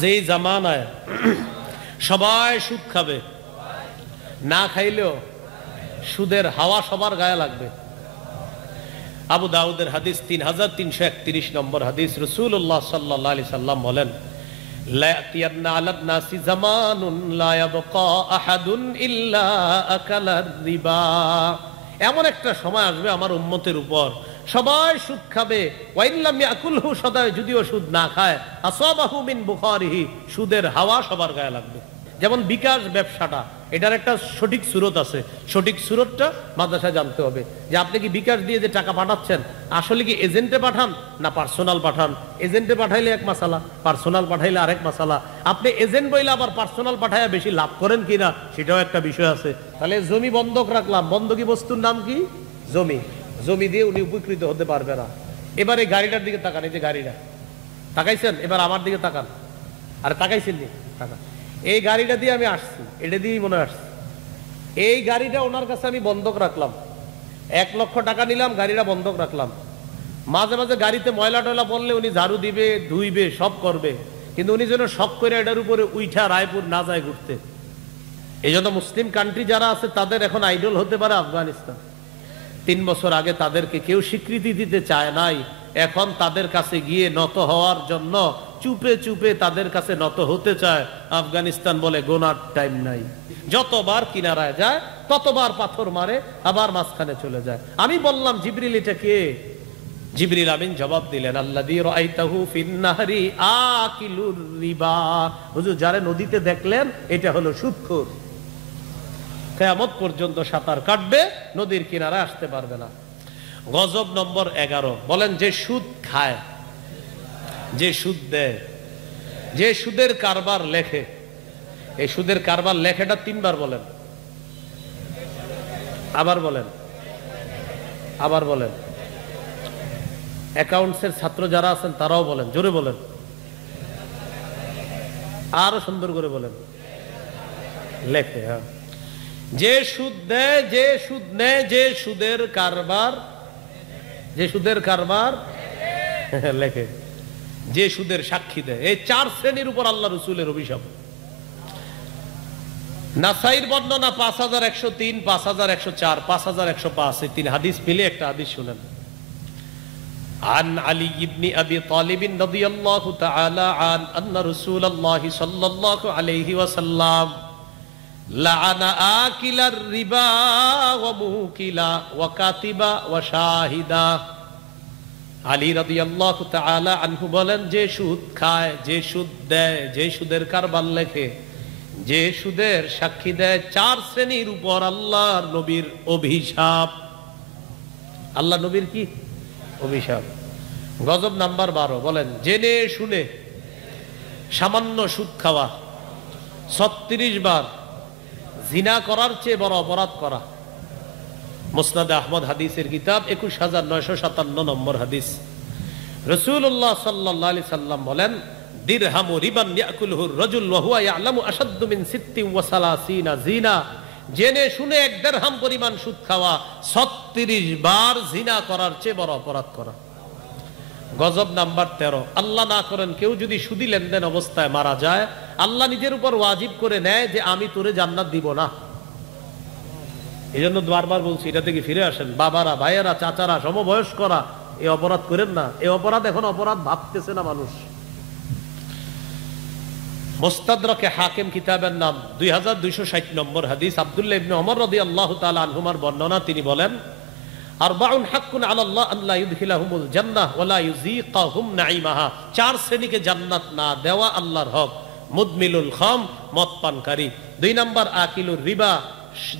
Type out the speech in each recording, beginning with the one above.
যেই জামানায় সবাই সুদ খাবে, না খাইলেও সুদের হাওয়া সবার গায়ে লাগবে। আবু দাউদের হাদিস 3331 নম্বর হাদিস, রাসূলুল্লাহ সাল্লাল্লাহু আলাইহি সাল্লাম বলেন, লা ইয়াতিয়ান্না আলান নাসি জামানুন লা ইয়াবকা আহাদুন ইল্লা আকালার রিবা। এমন একটা সময় আসবে আমার উম্মতের উপর সবাই সুদ খাবে, ওয়া ইল্লাম ইয়াকুলহু, সদায় যদিও সুদ না খায়, আসাবাহু মিন বুখারিহি, সুদের হাওয়া সবার গায়ে লাগবে। যেমন বিকাশ ব্যবসাটা, এটার একটা সঠিক সুরত আছে, সঠিক সুরতটা মাদ্রাসায় জানতে হবে যে আপনি কি বিকাশ দিয়ে যে টাকা পাঠাচ্ছেন আসলে কি এজেন্টে পাঠান না পার্সোনাল পাঠান। এজেন্টে পাঠাইলে এক মাসালা, পার্সোনাল পাঠাইলে আরেক মাসালা। আপনি এজেন্ট বইলে আবার পার্সোনাল পাঠাইয়া বেশি লাভ করেন কিনা সেটাও একটা বিষয় আছে। তাহলে জমি বন্ধক রাখলাম, বন্ধকি বস্তুর নাম কি? জমি। জমি দিয়ে উনি উপকৃত হতে পারবে না। এবার এই গাড়িটার দিকে তাকান, এই যে গাড়িটা তাকাইছেন, এবার আমার দিকে তাকান। আর তাকাইছেন নি? তাকান। এই গাড়িটা দিয়ে আমি আসছি, এটা দিয়েই মনে আসছি। এই গাড়িটা ওনার কাছে আমি বন্ধক রাখলাম, 1 লক্ষ টাকা নিলাম, গাড়িটা বন্ধক রাখলাম। মাঝে মাঝে গাড়িতে ময়লা টয়লা পড়লে উনি ঝাড়ু দিবে, ধুইবে, সব করবে, কিন্তু উনি যেন শখ করে এটার উপরে উইঠা রায়পুর না যায় ঘুরতে। এই জন্য মুসলিম কান্ট্রি যারা আছে তাদের এখন আইডল হতে পারে আফগানিস্তান। 3 বছর আগে তাদেরকে কেউ স্বীকৃতি দিতে চায় নাই, এখন তাদের কাছে গিয়ে নত হওয়ার জন্য চুপে চুপে তাদের কাছে নত হতে চায়। আফগানিস্তান বলে গোনার টাইম নাই, যতবার কিনারায় যায় ততবার পাথর মারে, আবার মাঝখানে চলে যায়। আমি বললাম, জিবরিল এটা কে? জিবরিল আমিন জবাব দিলেন, আল্লাযী রাআইতাহু ফিন নাহরি আকিলুর রিবা। হুজুর, যারে নদীতে দেখলেন এটা হলো সুদখোর, কিয়ামত পর্যন্ত সাঁতার কাটবে, নদীর কিনারায় আসতে পারবে না। গজব নম্বর 11, বলেন যে সুদ খায়, যে সুদ দেয়, যে সুদের কারবার লেখে। এই সুদের কারবার লেখেটা 3 বার বলেন, আবার বলেন, আবার বলেন। অ্যাকাউন্টসের ছাত্র যারা আছেন তারাও বলেন, জোরে বলেন, আরো সুন্দর করে বলেন। লেখে, হ্যাঁ। যে সুদ দেয়, যে সুদ নেয়, যে সুদের কারবার, যে সুদের কারবার লেখে, যে সুদের সাক্ষী দেয়। এই 4 শ্রেণীর উপর আল্লাহ রাসূলের অভিশাপ। নাসাইর বর্ণনা 5103, 5104, 5105, এই 3 হাদিস মিলে একটা হাদিস শুনেন। عن علي بن أبي طالب رضي الله تعالى عنه أن رسول الله صلى الله عليه وسلم لعن آكل الربا وموكلا وكاتبا وشاهدا। আলী রাদিয়াল্লাহু তাআলা আনহু বলেন, যে সুদ খায়, যে সুদ দেয়, যে সুদের কারবার লেখে, যে সুদের সাক্ষী দেয়, 4 শ্রেণীর উপর আল্লাহর নবীর অভিশাপ। আল্লাহ নবীর কি অভিশাপ? গজব নাম্বার 12, বলেন জেনে শুনে সামান্য সুদ খাওয়া, 36 বার জিনা করার চেয়ে বড় অপরাধ করা। মুসনাদে আহমদ হাদিসের কিতাব 21957 নম্বর হাদিস। রাসূলুল্লাহ সাল্লাল্লাহু আলাইহি সাল্লাম বলেন, দিরহামু রিবান ইয়াকুলহু রাজুল ওয়া হুয়া ইয়ালামু আশাদ্দু মিন 36 জিনা। জেনে শুনে 1 দিরহাম পরিমাণ সুদ খাওয়া 36 বার জিনা করার চেয়ে বড় অপরাধ করা। গজব নাম্বার 13, আল্লাহ না করেন কেউ যদি সুদী লেনদেন অবস্থায় মারা যায়, আল্লাহ নিজের উপর ওয়াজিব করে নেয় যে আমি তোরে জান্নাত দিব না। এই জন্য বারবার বলছি, এটা থেকে ফিরে আসেন। বাবারা, ভাইয়েরা, চাচারা, সমবয়স্করা, এই অপরাধ করেন না। এই অপরাধ এখন অপরাধ ভাবতেছে না মানুষ। মুস্তাদরাকে হাকিম কিতাবের নাম 2260 নম্বর হাদিস। আব্দুল্লাহ ইবনে ওমর রাদিয়াল্লাহু তাআলা আনহুমার বর্ণনা, তিনি বলেন, আরবাউন হাক্কুন আলাল্লাহ আল্লা ইউদখিলাহুমুল জান্নাহ ওয়া লা ইউযীকাহুম নাঈমাহা। 4 শ্রেণীকে জান্নাত না দেওয়া আল্লাহর হক। মুদমিলুল খাম, মদ পানকারী। 2 নাম্বার আকিলুর রিবা,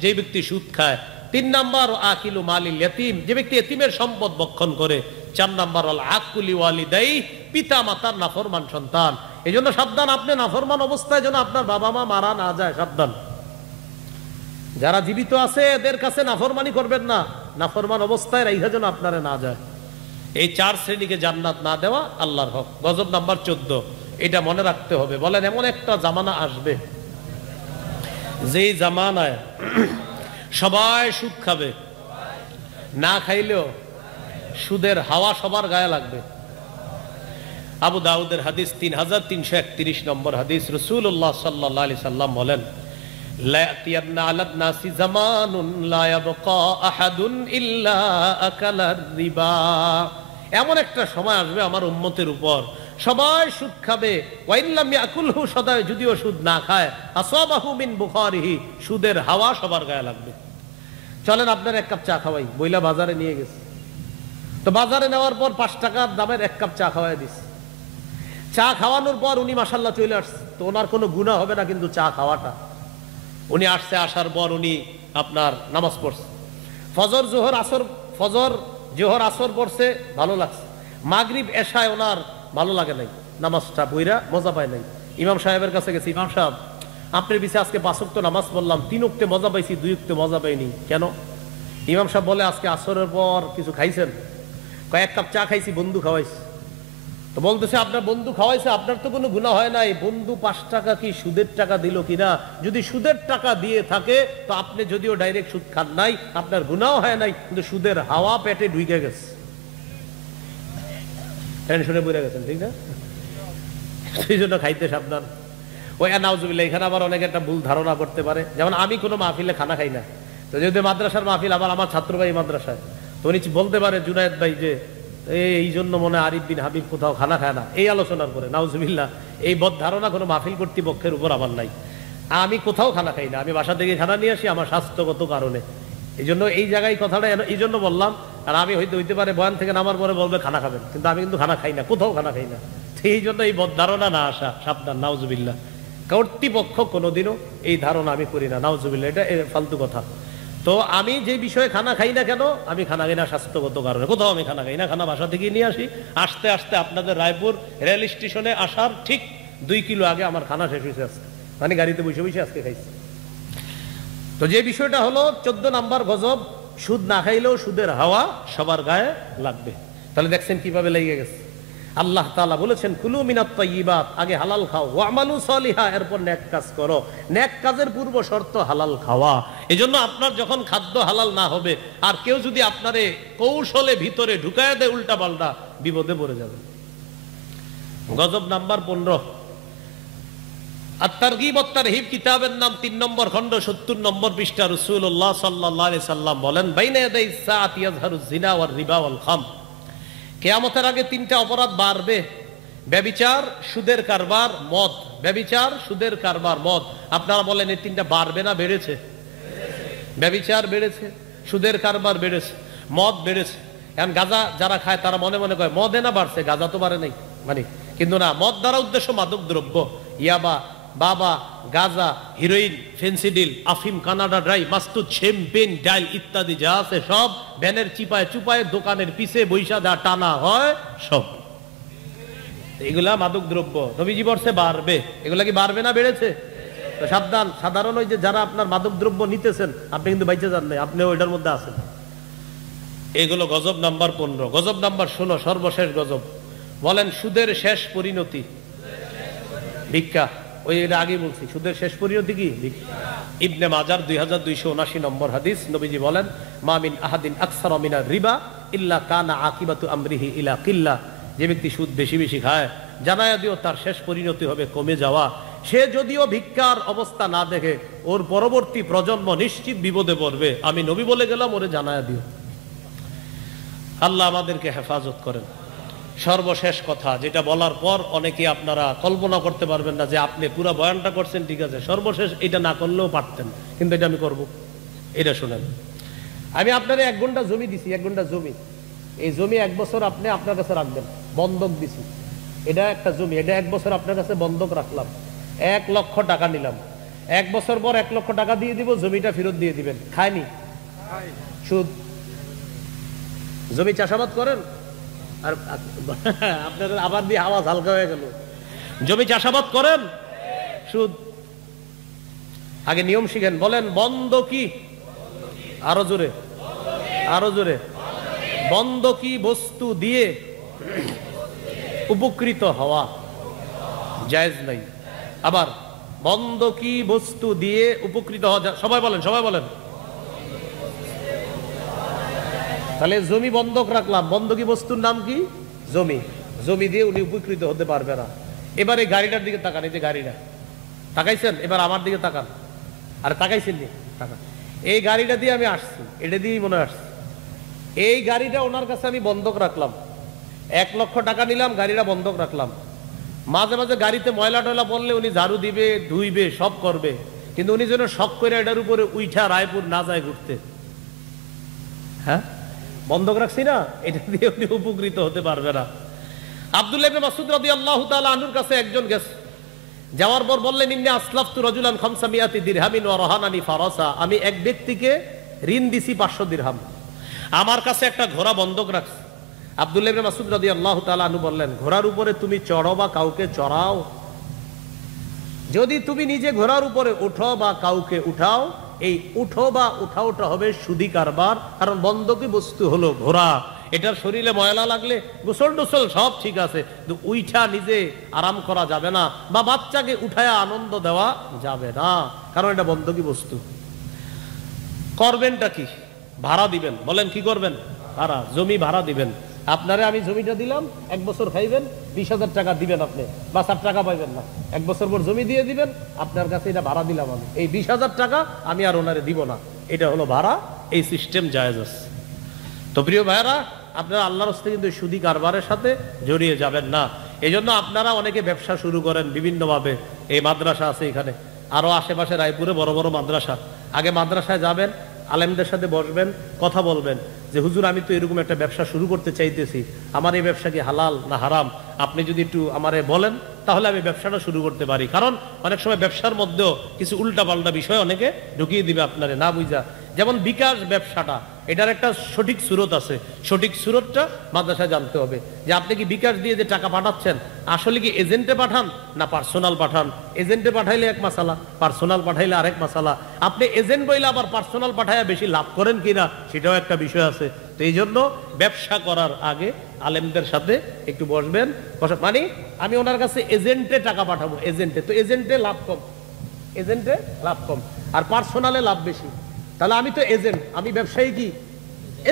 যে ব্যক্তি সুদ খায়। 3 নাম্বার আকিলু মালিল ইয়াতীম, যে ব্যক্তি এতিমের সম্পদ ভক্ষণ করে। 4 নাম্বার আল আকুলি ওয়ালিদাই, পিতা মাতার নাফরমান সন্তান। এজন্য সাবধান, আপনি নাফরমান অবস্থায় যেন আপনার বাবা মা মারা না যায়, সাবধান। যারা জীবিত আছে এদের কাছে নাফরমানি করবেন না, নাফরমান অবস্থায় রাইখা যেন আপনারে না যায়। এই 4 শ্রেণীকে জান্নাত না দেওয়া আল্লাহর হক। গজব নাম্বার 14, এটা মনে রাখতে হবে। বলেন এমন একটা জামানা আসবে, যেই জামানায় সবাই সুদ খাবে, না খাইলেও সুদের হাওয়া সবার গায়ে লাগবে। আবু দাউদের হাদিস 3331 নম্বর হাদিস, রাসূলুল্লাহ সাল্লাল্লাহু আলাইহি সাল্লাম বলেন, লা ইয়াতিয়ান্না আলান নাসি জামানুন লা ইয়াবকা আহাদুন ইল্লা আকালার রিবা। এমন একটা সময় আসবে আমার উম্মতের উপর, সবাই সুদ খাবে। ওয়া ইল্লাম ইয়াকুলহু, সদায় যদিও সুদ না খায়, আসাবাহু মিন বুখারিহি, সুদের হাওয়া সবার গায়ে লাগবে। চলেন আপনার এক কাপ চা খাওয়াই, বইলা বাজারে নিয়ে গেছে। তো বাজারে নেওয়ার পর 5 টাকার দামের এক কাপ চা খাওয়াই দিছে। চা খাওয়ানোর পর উনি মাশাআল্লাহ চলে আসছে, তো ওনার কোনো গুনাহ হবে না, কিন্তু চা খাওয়াটা। উনি আসছে, আসার পর উনি আপনার নামাজ পড়ছে, ফজর জোহর আসর, ফজর জোহর আসর পড়ছে, ভালো লাগছে। মাগরিব এশায় ওনার ভালো লাগে নাই, নামাজটা বইরা মজা পায় নাই। ইমাম সাহেবের কাছে গেছে, ইমাম সাহেব আপনার পিছিয়ে আজকে 5 ওয়াক্ত নামাজ পড়লাম, 3 ওয়াক্তে মজা পাইছি, 2 ওয়াক্তে মজা পাইনি, কেন? ইমাম সাহেব বলে, আজকে আসরের পর কিছু খাইছেন? কয়েক কাপ চা খাইছি, বন্ধু খাওয়াইছে। তো বলতেছে, আপনার বন্ধু খাওয়াইছে, আপনার তো কোনো গুনাহ হয় নাই। বন্ধু 5 টাকা কি সুদের টাকা দিল কিনা? যদি সুদের টাকা দিয়ে থাকে তো আপনি যদিও ডাইরেক্ট সুদ খান নাই, আপনার গুনাহ হয় নাই, কিন্তু সুদের হাওয়া পেটে ঢুকে গেছে, টেনশনে পড়ে গেছেন, ঠিক না? সেই জন্য খাইতে সাবধান। ওই নাউজুবিল্লাহ, এখানে আবার অনেকে একটা ভুল ধারণা করতে পারে। যেমন আমি কোনো মাহফিলে খানা খাই না, তো যদি মাদ্রাসার মাহফিল, আবার আমার ছাত্র ভাই মাদ্রাসায়, তো উনি বলতে পারে জুনায়েদ ভাই যে এই জন্য মনে আরিফ বিন হাবিব কোথাও খানা খায় না, এই আলোচনার করে। নাউজুবিল্লাহ, এই বদ ধারণা কোনো মাহফিল কর্তৃপক্ষের উপর আমার নাই। আমি কোথাও খানা খাই না, আমি বাসা থেকে খানা নিয়ে আসি আমার স্বাস্থ্যগত কারণে। এই জন্য এই জায়গায় কথাটা এই জন্য বললাম। আর আমি হইতে পারে বয়ান থেকে নামার পরে বলবে খানা খাবেন, কিন্তু আমি কিন্তু খানা খাই না, কোথাও খানা খাই না। এই জন্য এই বদ ধারণা না আসা সাবধান। নাউজুবিল্লাহ, কর্তৃপক্ষ কোনোদিনও এই ধারণা আমি করি না, নাউজুবিল্লাহ, এটা ফালতু কথা। তো আমি যে বিষয়ে খানা খাই না কেন, আমি খানা খাই না স্বাস্থ্যগত কারণে, কোথাও আমি খানা খাই না, খানা বাসা থেকে নিয়ে আসি। আসতে আসতে আপনাদের রায়পুর রেল স্টেশনে আসার ঠিক 2 কিলো আগে আমার খানা শেষ হয়েছে আজকে, মানে গাড়িতে বসে বসে আজকে খাইছি। তো যে বিষয়টা হলো 14 নাম্বার গজব, সুদ না খাইলেও সুদের হাওয়া সবার গায়ে লাগবে। তাহলে দেখছেন কিভাবে লেগে গেছে। আল্লাহ তাআলা বলেছেন, কুলু মিনাত তাইয়্যিবাত, আগে হালাল খাও, ওয়া আমালু সলিহা, এরপর নেক কাজ করো। নেক কাজের পূর্ব শর্ত হালাল খাওয়া। এজন্য আপনার যখন খাদ্য হালাল না হবে, আর কেউ যদি আপনারে কৌশলে ভিতরে ঢুকায় দেয় উল্টা পাল্টা, বিপদে পড়ে যাবে। গজব নাম্বার 15, আত-তারগীব ওয়াত-তারহিব কিতাবের নাম, 3 নম্বর খণ্ড, 70 নম্বর পৃষ্ঠা। রাসূলুল্লাহ সাল্লাল্লাহু আলাইহি সাল্লাম বলেন, বাইনা ইয়াদাই সাআতি ইয়াজহারু যিনা ওয়ার রিবা ওয়াল খাম। কিয়ামতের আগে 3টা অপরাধ বাড়বে: ব্যভিচার, সুদের কারবার, মদ। ব্যভিচার, সুদের কারবার, মদ। আপনারা বলেন এই 3টা বাড়বে না বেড়েছে? ব্যভিচার বেড়েছে, সুদের কারবার বেড়েছে, মদ বেড়েছে। এখন গাঁজা যারা খায় তারা মনে মনে কয় মদে না বাড়ছে, গাঁজা তো বাড়ে নাই, মানে কিন্তু না। মদ দ্বারা উদ্দেশ্য মাদক দ্রব্য, ইয়াবা, বাবা, গাঁজা, হিরোইন, ফেন্সিডিল, আফিম, কানাডা ড্রাই, মাস্তুদ, শ্যাম্পেন, ডাইল ইত্যাদি যা আছে সব ভ্যানের চিপায় চুপায় দোকানের পিছে বৈশা যা টানা হয় সব এগুলা মাদক দ্রব্য। নবীজি বলছে বাড়বে। এগুলা কি বাড়বে না বেড়েছে? তো সাবধান, সাধারণ ওই যে যারা আপনার মাদক দ্রব্য নিতেছেন, আপনি কিন্তু বাইচে যান নাই, আপনি ওইটার মধ্যে আছেন। এগুলো গজব নাম্বার 15। গজব নাম্বার 16, সর্বশেষ গজব। বলেন, সুদের শেষ পরিণতি ভিক্ষা। ওই এটা আগে বলছি, সুদের শেষ পরিণতি কি? ইবনে মাজার 2279 নম্বর হাদিস, নবীজি বলেন, মা মিন আহাদিন আকসারা মিনার রিবা ইল্লা কানা আকিবাতু আমরিহি ইলা কিল্লা। যে ব্যক্তি সুদ বেশি বেশি খায়, জানায়া দিও তার শেষ পরিণতি হবে কমে যাওয়া। সে যদিও ভিক্ষার অবস্থা না দেখে, ওর পরবর্তী প্রজন্ম নিশ্চিত বিপদে পড়বে। আমি নবী বলে গেলাম, ওরে জানায়া দিও। আল্লাহ আমাদেরকে হেফাজত করেন। সর্বশেষ কথা, যেটা বলার পর অনেকে আপনারা কল্পনা করতে পারবেন না যে আপনি পুরো বয়ানটা করছেন, ঠিক আছে, সর্বশেষ এটা না করলেও পারতেন, কিন্তু এটা আমি করব। এটা শুনেন, আমি আপনার 1 ঘন্টা জমি দিছি, 1 ঘন্টা জমি। এই জমি 1 বছর আপনি আপনার কাছে রাখবেন, বন্ধক দিছি। এটা একটা জমি, এটা 1 বছর আপনার কাছে বন্ধক রাখলাম, 1 লক্ষ টাকা নিলাম। 1 বছর পর 1 লক্ষ টাকা দিয়ে দিব, জমিটা ফেরত দিয়ে দিবেন। খায়নি? সুদ। জমি চাষাবাদ করেন, আর আপনার আবার দিয়ে আওয়াজ হালকা হয়ে গেল। জমি চাষাবাদ করেন, সুদ। আগে নিয়ম শিখেন। বলেন, বন্ধকি। আরো জোরে, আরো জোরে। বন্ধকি বস্তু দিয়ে উপকৃত হওয়া জায়েজ নাই। আবার বন্ধকি বস্তু দিয়ে উপকৃত হওয়া, সবাই বলেন, সবাই বলেন। তাহলে জমি বন্ধক রাখলাম, বন্ধকি বস্তুর নাম কি? জমি। জমি দিয়ে উনি উপকৃত হতে পারবে না। এবার এই গাড়িটার দিকে তাকান, এই যে গাড়িটা তাকাইছেন, এবার আমার দিকে তাকান, আর তাকাইছেন নি তাকান। এই গাড়িটা দিয়ে আমি আসছি, এটা দিয়েই মনে আসছি। এই গাড়িটা ওনার কাছে আমি বন্ধক রাখলাম, 1 লক্ষ টাকা নিলাম, গাড়িটা বন্ধক রাখলাম। মাঝে মাঝে গাড়িতে ময়লা টয়লা পড়লে উনি ঝাড়ু দিবে, ধুইবে, সব করবে, কিন্তু উনি যেন শখ করে এটার উপরে উইঠা রায়পুর না যায় ঘুরতে। হ্যাঁ, বন্ধক রাখছি না, এটা দিয়ে উনি উপকৃত হতে পারবে না। আব্দুল্লাহ ইবনে মাসউদ রাদিয়াল্লাহু তাআলা আনহুর কাছে একজন গেছে, যাওয়ার পর বললেন, ইন্নী আসলাফতু রাজুলান 500 দিরহামিন ওয়া রাহানানি ফারাসা, আমি এক ব্যক্তিকে ঋণ দিছি 500 দিরহাম, আমার কাছে একটা ঘোড়া বন্ধক রাখছে। আব্দুল্লাহ ইবনে মাসউদ রাদিয়াল্লাহু তাআলা আনহু বললেন, ঘোড়ার উপরে তুমি চড়ো বা কাউকে চড়াও, যদি তুমি নিজে ঘোড়ার উপরে উঠো বা কাউকে উঠাও, এই উঠো বা উঠাওটা হবে সুদি কারবার, কারণ বন্ধকি বস্তু হলো ঘোড়া, এটার শরীরে ময়লা লাগলে গোসল টোসল সব ঠিক আছে, কিন্তু উইঠা নিজে আরাম করা যাবে না, বা বাচ্চাকে উঠায়া আনন্দ দেওয়া যাবে না, কারণ এটা বন্ধকি বস্তু। করবেনটা কি? ভাড়া দিবেন। বলেন কি করবেন? ভাড়া, জমি ভাড়া দিবেন। আপনারে আমি জমিটা দিলাম, 1 বছর খাইবেন, 20,000 টাকা দিবেন আপনি, বা 4 টাকা পাইবেন না, 1 বছর পর জমি দিয়ে দিবেন, আপনার কাছে এটা ভাড়া দিলাম আমি, এই 20,000 টাকা আমি আর ওনারে দিব না, এটা হলো ভাড়া। এই সিস্টেম জায়েজ আছে। তো প্রিয় ভাইরা, আপনারা আল্লাহর রাস্তায় কিন্তু সুদি কারবারের সাথে জড়িয়ে যাবেন না। এই জন্য আপনারা অনেকে ব্যবসা শুরু করেন বিভিন্নভাবে। এই মাদ্রাসা আছে এখানে, আরো আশেপাশে রায়পুরে বড় বড় মাদ্রাসা। আগে মাদ্রাসায় যাবেন, আলেমদের সাথে বসবেন, কথা বলবেন যে হুজুর আমি তো এরকম একটা ব্যবসা শুরু করতে চাইতেছি, আমার এই ব্যবসা কি হালাল না হারাম, আপনি যদি একটু আমারে বলেন তাহলে আমি ব্যবসাটা শুরু করতে পারি। কারণ অনেক সময় ব্যবসার মধ্যেও কিছু উল্টাপাল্টা বিষয় অনেকে ঢুকিয়ে দিবে আপনারে না বুঝা। যেমন বিকাশ ব্যবসাটা, এটার একটা সঠিক সুরত আছে, সঠিক সুরতটা মাদ্রাসায় জানতে হবে যে আপনি কি বিকাশ দিয়ে যে টাকা পাঠাচ্ছেন আসলে কি এজেন্টে পাঠান না পার্সোনাল পাঠান। এজেন্টে পাঠাইলে এক মাসালা, পার্সোনাল পাঠাইলে আরেক মাসালা। আপনি এজেন্ট বইলে আবার পার্সোনাল পাঠাইয়া বেশি লাভ করেন কিনা সেটাও একটা বিষয় আছে। তো এই জন্য ব্যবসা করার আগে আলেমদের সাথে একটু বসবেন, মানে আমি ওনার কাছে এজেন্টে টাকা পাঠাবো, এজেন্টে তো এজেন্টে লাভ কম, এজেন্টে লাভ কম, আর পার্সোনালে লাভ বেশি। তাহলে আমি তো এজেন্ট, আমি ব্যবসায়ী কি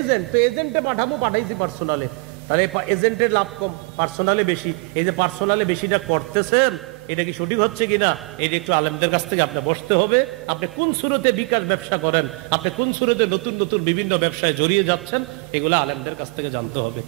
এজেন্ট, তো এজেন্টে পাঠাবো, পাঠাইছি পার্সোনালে, তাহলে এজেন্টের লাভ কম, পার্সোনালে বেশি। এই যে পার্সোনালে বেশিটা করতেছেন, এটা কি সঠিক হচ্ছে কিনা এটা একটু আলেমদের কাছ থেকে আপনি বসতে হবে। আপনি কোন সুরতে বিকাশ ব্যবসা করেন, আপনি কোন সুরতে নতুন নতুন বিভিন্ন ব্যবসায় জড়িয়ে যাচ্ছেন, এগুলো আলেমদের কাছ থেকে জানতে হবে।